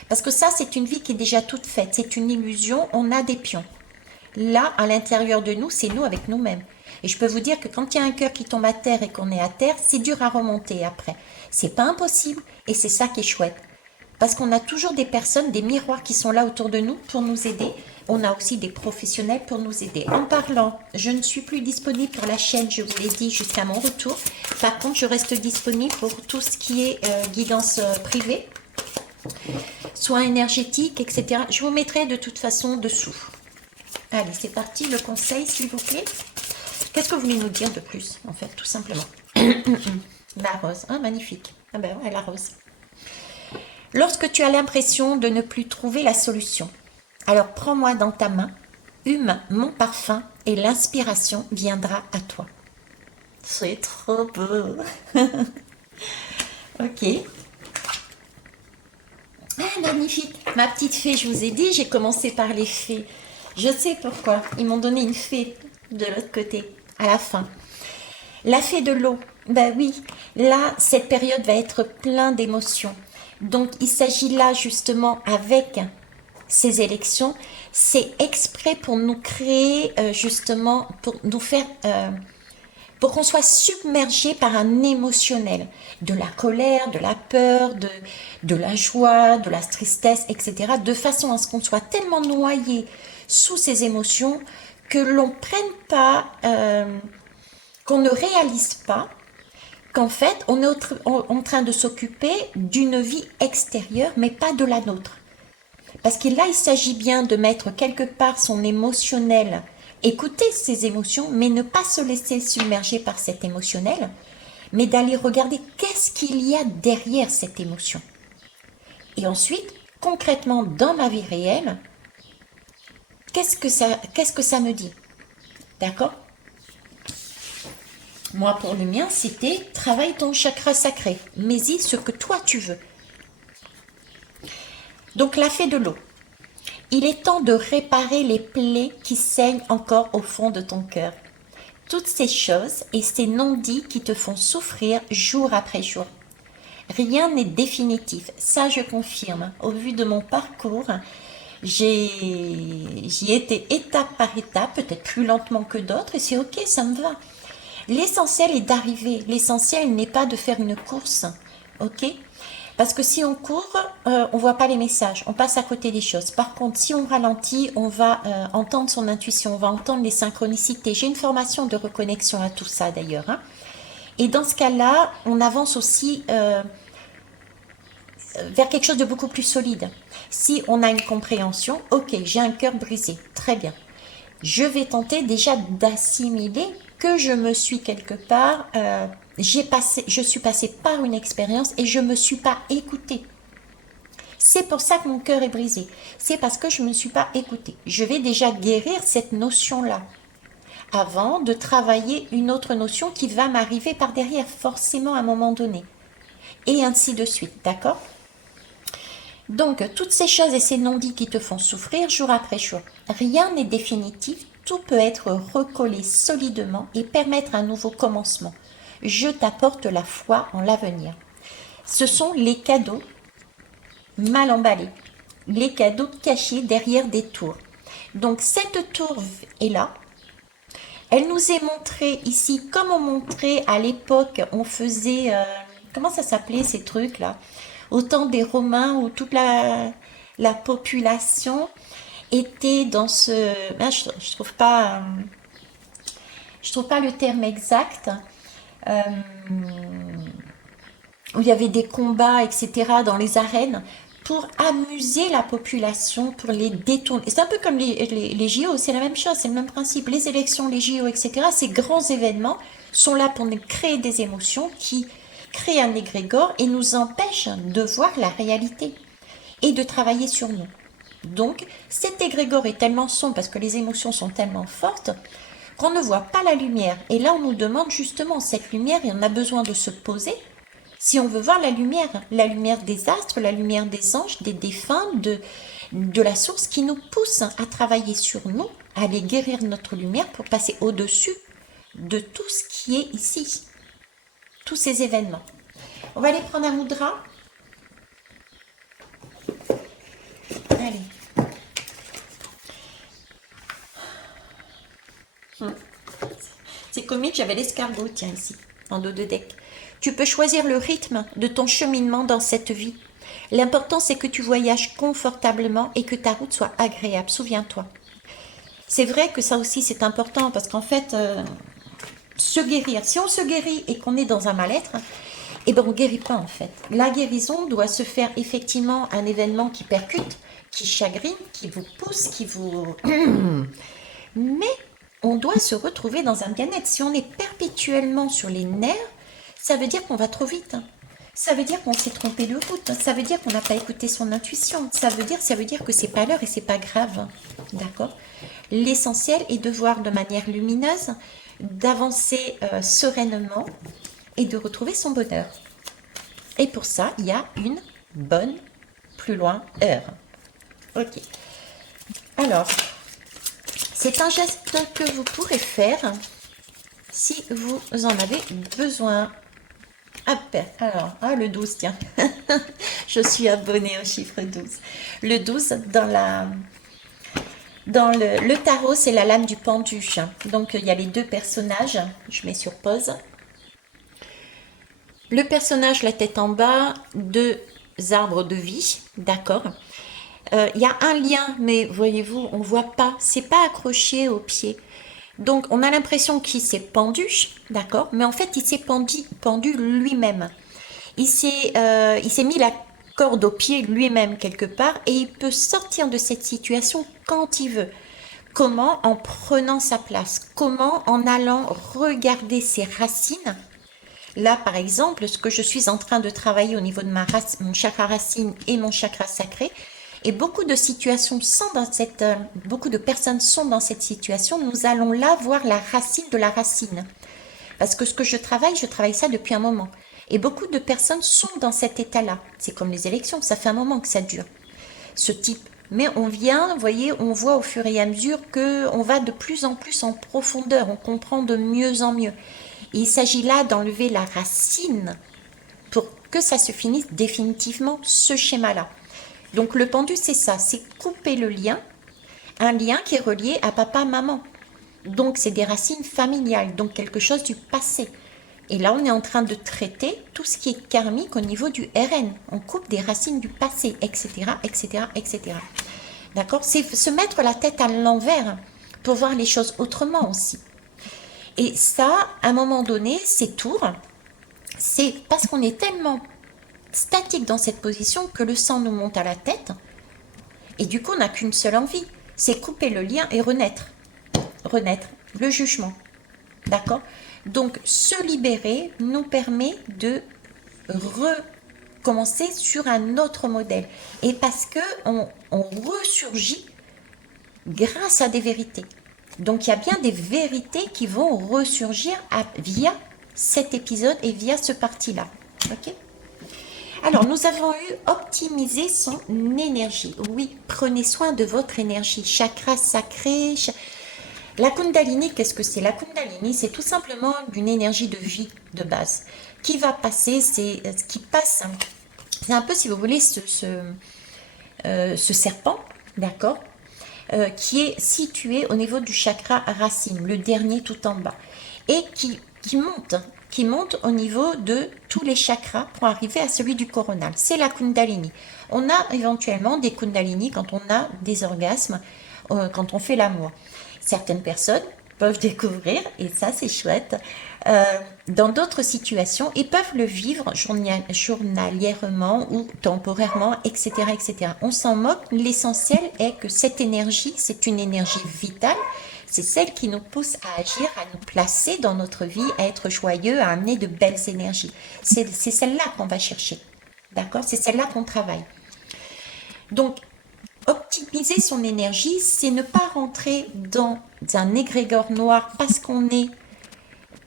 Parce que ça, c'est une vie qui est déjà toute faite, c'est une illusion, on a des pions. Là, à l'intérieur de nous, c'est nous avec nous-mêmes. Et je peux vous dire que quand il y a un cœur qui tombe à terre et qu'on est à terre, c'est dur à remonter après. C'est pas impossible et c'est ça qui est chouette. Parce qu'on a toujours des personnes, des miroirs qui sont là autour de nous pour nous aider. On a aussi des professionnels pour nous aider. En parlant, je ne suis plus disponible sur la chaîne, je vous l'ai dit, jusqu'à mon retour. Par contre, je reste disponible pour tout ce qui est guidance privée, soins énergétiques, etc. Je vous mettrai de toute façon dessous. Allez, c'est parti, le conseil, s'il vous plaît. Qu'est-ce que vous voulez nous dire de plus, en fait, tout simplement? La rose, ah, magnifique. Ah ben ouais, la rose. Lorsque tu as l'impression de ne plus trouver la solution, alors prends-moi dans ta main, hume mon parfum et l'inspiration viendra à toi. C'est trop beau. Ok. Ah, magnifique. Ma petite fée, je vous ai dit, j'ai commencé par les fées. Je sais pourquoi. Ils m'ont donné une fée de l'autre côté, à la fin. La fée de l'eau. Ben oui, là, cette période va être plein d'émotions. Donc, il s'agit là, justement, avec ces élections, c'est exprès pour nous créer, justement, pour nous faire... pour qu'on soit submergé par un émotionnel, de la colère, de la peur, de la joie, de la tristesse, etc., de façon à ce qu'on soit tellement noyé sous ces émotions que l'on prenne pas, qu'on ne réalise pas qu'en fait, on est en train de s'occuper d'une vie extérieure, mais pas de la nôtre. Parce que là, il s'agit bien de mettre quelque part son émotionnel, écouter ses émotions, mais ne pas se laisser submerger par cet émotionnel, mais d'aller regarder qu'est-ce qu'il y a derrière cette émotion. Et ensuite, concrètement, dans ma vie réelle, qu'est-ce que ça me dit? D'accord? Moi, pour le mien, c'était travaille ton chakra sacré, mets-y ce que toi tu veux. Donc, la fée de l'eau. Il est temps de réparer les plaies qui saignent encore au fond de ton cœur. Toutes ces choses et ces non-dits qui te font souffrir jour après jour. Rien n'est définitif, ça je confirme. Au vu de mon parcours, j'y étais étape par étape, peut-être plus lentement que d'autres, et c'est ok, ça me va. L'essentiel est d'arriver, l'essentiel n'est pas de faire une course, ok? Parce que si on court, on voit pas les messages, on passe à côté des choses. Par contre, si on ralentit, on va entendre son intuition, on va entendre les synchronicités. J'ai une formation de reconnexion à tout ça d'ailleurs, hein. Et dans ce cas-là, on avance aussi vers quelque chose de beaucoup plus solide. Si on a une compréhension, ok, j'ai un cœur brisé, très bien. Je vais tenter déjà d'assimiler que je me suis quelque part, je suis passée par une expérience et je ne me suis pas écoutée. C'est pour ça que mon cœur est brisé. C'est parce que je ne me suis pas écoutée. Je vais déjà guérir cette notion-là avant de travailler une autre notion qui va m'arriver par derrière forcément à un moment donné. Et ainsi de suite, d'accord? Donc, toutes ces choses et ces non-dits qui te font souffrir jour après jour. Rien n'est définitif, tout peut être recollé solidement et permettre un nouveau commencement. Je t'apporte la foi en l'avenir. Ce sont les cadeaux mal emballés, les cadeaux cachés derrière des tours. Donc, cette tour est là. Elle nous est montrée ici, comme on montrait à l'époque, on faisait... comment ça s'appelait ces trucs-là? Au temps des Romains où toute la population était dans ce... je trouve pas le terme exact. Où il y avait des combats, etc. dans les arènes pour amuser la population, pour les détourner. C'est un peu comme les JO, c'est la même chose, c'est le même principe. Les élections, les JO, etc. Ces grands événements sont là pour nous créer des émotions qui créent un égrégore et nous empêchent de voir la réalité et de travailler sur nous. Donc, cet égrégore est tellement sombre parce que les émotions sont tellement fortes qu'on ne voit pas la lumière. Et là, on nous demande justement cette lumière et on a besoin de se poser. Si on veut voir la lumière des astres, la lumière des anges, des défunts, de la source qui nous pousse à travailler sur nous, à aller guérir notre lumière pour passer au-dessus de tout ce qui est ici, tous ces événements. On va aller prendre un mudra. Allez. C'est comique, j'avais l'escargot, tiens, ici, en dos de deck. Tu peux choisir le rythme de ton cheminement dans cette vie. L'important, c'est que tu voyages confortablement et que ta route soit agréable. Souviens-toi. C'est vrai que ça aussi, c'est important parce qu'en fait, se guérir, si on se guérit et qu'on est dans un mal-être, eh ben on ne guérit pas en fait. La guérison doit se faire effectivement un événement qui percute, qui chagrine, qui vous pousse, qui vous... Mais on doit se retrouver dans un bien-être. Si on est perpétuellement sur les nerfs, ça veut dire qu'on va trop vite. Ça veut dire qu'on s'est trompé de route. Ça veut dire qu'on n'a pas écouté son intuition. Ça veut dire que c'est pas l'heure et c'est pas grave. D'accord? L'essentiel est de voir de manière lumineuse, d'avancer sereinement et de retrouver son bonheur. Et pour ça, il y a une bonne, plus loin, heure. Ok. Alors, c'est un geste que vous pourrez faire si vous en avez besoin. Alors, le 12, tiens. Je suis abonnée au chiffre 12. Le 12, dans le tarot, c'est la lame du pendu. Donc, il y a les deux personnages. Je mets sur pause. Le personnage, la tête en bas, deux arbres de vie. D'accord. Il y a un lien, mais voyez-vous, on ne voit pas. C'est pas accroché au pied. Donc, on a l'impression qu'il s'est pendu, d'accord, mais en fait, il s'est pendu lui-même. Il s'est mis la corde au pied lui-même quelque part et il peut sortir de cette situation quand il veut. Comment? En prenant sa place. Comment? En allant regarder ses racines. Là, par exemple, ce que je suis en train de travailler au niveau de mon chakra racine et mon chakra sacré, et beaucoup de situations sont dans beaucoup de personnes sont dans cette situation. Nous allons là voir la racine de la racine. Parce que ce que je travaille ça depuis un moment. Et beaucoup de personnes sont dans cet état-là. C'est comme les élections, ça fait un moment que ça dure. Ce type. Mais on vient, vous voyez, on voit au fur et à mesure qu'on va de plus en plus en profondeur. On comprend de mieux en mieux. Et il s'agit là d'enlever la racine pour que ça se finisse définitivement, ce schéma-là. Donc le pendu, c'est ça, c'est couper le lien, un lien qui est relié à papa, maman. Donc c'est des racines familiales, donc quelque chose du passé. Et là, on est en train de traiter tout ce qui est karmique au niveau du RN. On coupe des racines du passé, etc., etc., etc. D'accord? C'est se mettre la tête à l'envers pour voir les choses autrement aussi. Et ça, à un moment donné, ces tours, c'est parce qu'on est tellement statique dans cette position que le sang nous monte à la tête et du coup on n'a qu'une seule envie, c'est couper le lien et renaître, le jugement, d'accord? Donc se libérer nous permet de recommencer sur un autre modèle et parce que on ressurgit grâce à des vérités. Donc il y a bien des vérités qui vont ressurgir via cet épisode et via ce parti-là, ok? Alors, nous avons eu optimiser son énergie. Oui, prenez soin de votre énergie. Chakra sacré. La Kundalini, qu'est-ce que c'est? La Kundalini, c'est tout simplement une énergie de vie de base qui va passer, c'est ce qui passe. C'est un peu, si vous voulez, ce serpent, d'accord, qui est situé au niveau du chakra racine, le dernier tout en bas, et qui monte au niveau de tous les chakras pour arriver à celui du coronal. C'est la Kundalini. On a éventuellement des Kundalini quand on a des orgasmes, quand on fait l'amour. Certaines personnes peuvent découvrir, et ça c'est chouette, dans d'autres situations, ils peuvent le vivre journalièrement ou temporairement, etc., etc. On s'en moque, l'essentiel est que cette énergie, c'est une énergie vitale, c'est celle qui nous pousse à agir, à nous placer dans notre vie, à être joyeux, à amener de belles énergies. C'est celle-là qu'on va chercher, d'accord? C'est celle-là qu'on travaille. Donc, optimiser son énergie, c'est ne pas rentrer dans un égrégore noir parce qu'on est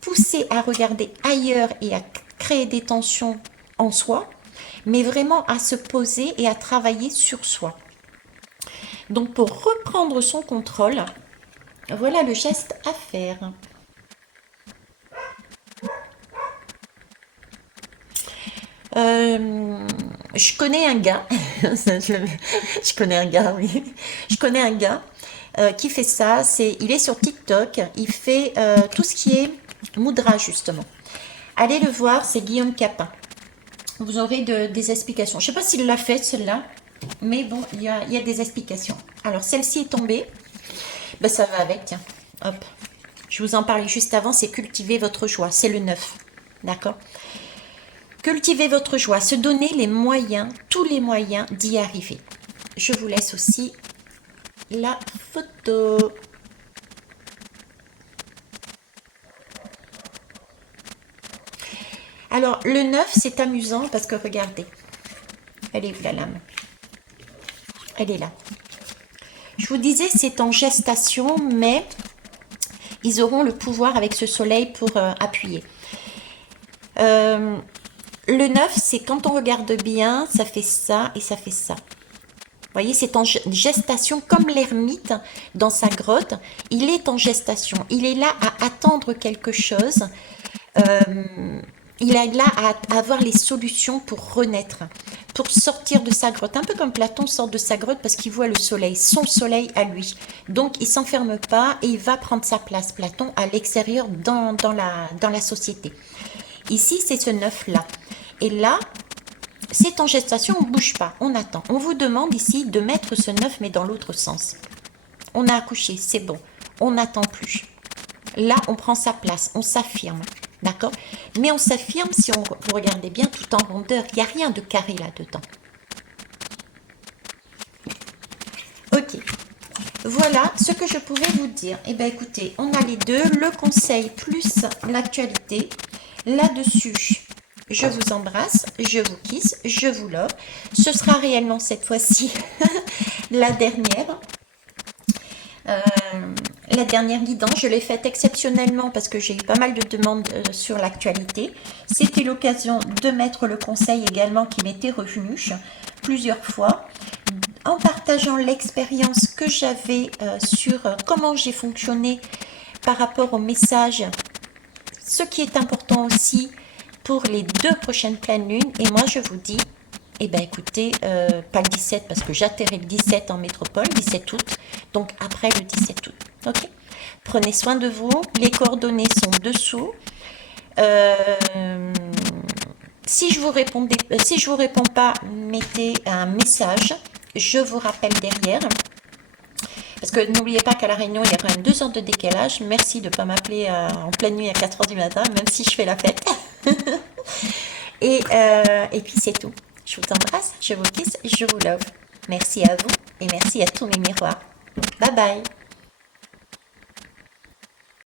poussé à regarder ailleurs et à créer des tensions en soi, mais vraiment à se poser et à travailler sur soi. Donc pour reprendre son contrôle, voilà le geste à faire. Je connais un gars, je connais un gars, oui, je connais un gars qui fait ça. Il est sur TikTok, il fait tout ce qui est Moudra justement. Allez le voir, c'est Guillaume Capin. Vous aurez des explications. Je ne sais pas s'il l'a fait celle-là, mais bon, il y a des explications. Alors celle-ci est tombée, ben, ça va avec, tiens, hop. Je vous en parlais juste avant, c'est cultiver votre joie, c'est le 9, d'accord? Cultiver votre joie, se donner les moyens, tous les moyens d'y arriver. Je vous laisse aussi la photo. Alors, le 9, c'est amusant parce que regardez, elle est où la lame? Elle est là. Je vous disais, c'est en gestation, mais ils auront le pouvoir avec ce soleil pour appuyer. Le 9, c'est quand on regarde bien, ça fait ça et ça fait ça. Vous voyez, c'est en gestation comme l'ermite dans sa grotte. Il est en gestation. Il est là à attendre quelque chose. Il est là à avoir les solutions pour renaître, pour sortir de sa grotte. Un peu comme Platon sort de sa grotte parce qu'il voit le soleil, son soleil à lui. Donc, il ne s'enferme pas et il va prendre sa place, Platon, à l'extérieur dans la société. Ici, c'est ce 9-là. Et là, c'est en gestation, on ne bouge pas, on attend. On vous demande ici de mettre ce 9, mais dans l'autre sens. On a accouché, c'est bon. On n'attend plus. Là, on prend sa place, on s'affirme. D'accord? Mais on s'affirme, si vous regardez bien, tout en rondeur. Il n'y a rien de carré là-dedans. Ok. Voilà ce que je pouvais vous dire. Eh bien, écoutez, on a les deux. Le conseil plus l'actualité. Là-dessus, je vous embrasse, je vous kiss, je vous love. Ce sera réellement cette fois-ci la dernière. La dernière guidance, je l'ai faite exceptionnellement parce que j'ai eu pas mal de demandes sur l'actualité. C'était l'occasion de mettre le conseil également qui m'était revenu plusieurs fois, en partageant l'expérience que j'avais sur comment j'ai fonctionné par rapport au message. Ce qui est important aussi pour les 2 prochaines pleines lunes. Et moi, je vous dis, eh bien, écoutez, pas le 17 parce que j'atterris le 17 en métropole, 17 août. Donc, après le 17 août. Ok? Prenez soin de vous. Les coordonnées sont dessous. Si je vous réponds pas, mettez un message. Je vous rappelle derrière. Parce que n'oubliez pas qu'à La Réunion, il y a quand même 2 heures de décalage. Merci de ne pas m'appeler en pleine nuit à 4 heures du matin, même si je fais la fête. Et puis c'est tout. Je vous embrasse, je vous kiss, je vous love. Merci à vous et merci à tous mes miroirs. Bye bye.